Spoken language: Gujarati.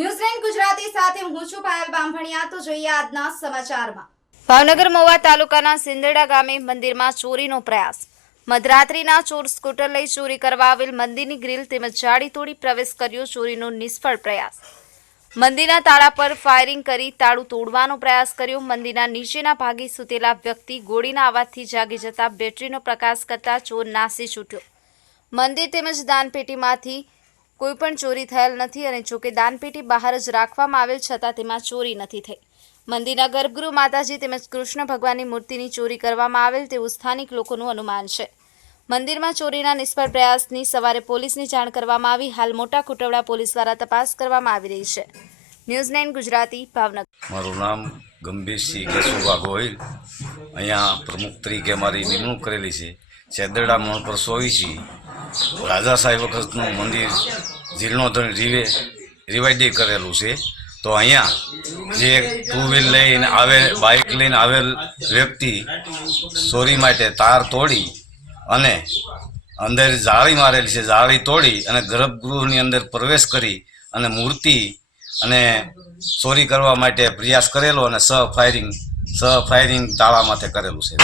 ન્યૂઝલેન્ડ ગુજરાતી સાથે હું છું પાયલ બામભણિયા તો જોઈએ આજના સમાચારમાં. ભાવનગર મહુવા તાલુકાના સિંદરડા ગામે મંદિરમાં ચોરીનો પ્રયાસ. મધરાત્રિના ચોર સ્કૂટર લઈ ચોરી કરવા આવેલ મંદિરની ગ્રીલ તેમજ જાળી તોડી પ્રવેશ કર્યો ચોરીનો નિષ્ફળ પ્રયાસ. મંદિરના તાળા પર ફાયરિંગ કરી તાળું તોડવાનો પ્રયાસ કર્યો. મંદિરના નીચેના ભાગે સૂતેલા વ્યક્તિ ગોળીના અવાજથી જાગી જતા બેટરીનો પ્રકાશ કરતા ચોર નાસી છૂટ્યો. મંદિર તેમજ દાનપેટીમાંથી કોઈ પણ ચોરી થયેલ નથી અને જોકે દાનપેટી બહાર જ રાખવામાં આવેલ છતાં તેમાં ચોરી નથી થઈ. મંદિરના ગર્ભગૃહ માતાજી તેમજ કૃષ્ણ ભગવાનની મૂર્તિની ચોરી કરવામાં આવેલ તેવું સ્થાનિક લોકોનું અનુમાન છે. મંદિરમાં ચોરીના નિષ્ફળ પ્રયાસની સવારે પોલીસને જાણ કરવામાં આવી. હાલ મોટા કુટવડા પોલીસ દ્વારા તપાસ કરવામાં આવી રહી છે. News nine Gujarati, Bhavnagar. મારું નામ ગંભીરસિંહ કેશુભા ગોહિલ. અહીંયા પ્રમુખ તરીકે મારી નિમણૂક કરેલી છે. ચેદરડા મોણ પર સોવીસી રાજા સાહેબ વખતનું મંદિર જીર્ણોદ્ધાર રીવે રિવાઇડે કરેલું છે. તો અહીંયા જે ટુ વ્હીલ લઈને આવેલ બાઇક લઈને આવેલ વ્યક્તિ ચોરી માટે તાર તોડી અને અંદર જાળી મારેલી છે, જાળી તોડી અને ગર્ભગૃહની અંદર પ્રવેશ કરી અને મૂર્તિ અને ચોરી કરવા માટે પ્રયાસ કરેલો અને સ ફાયરિંગ સ ફાયરિંગ તાળા માથે કરેલું છે.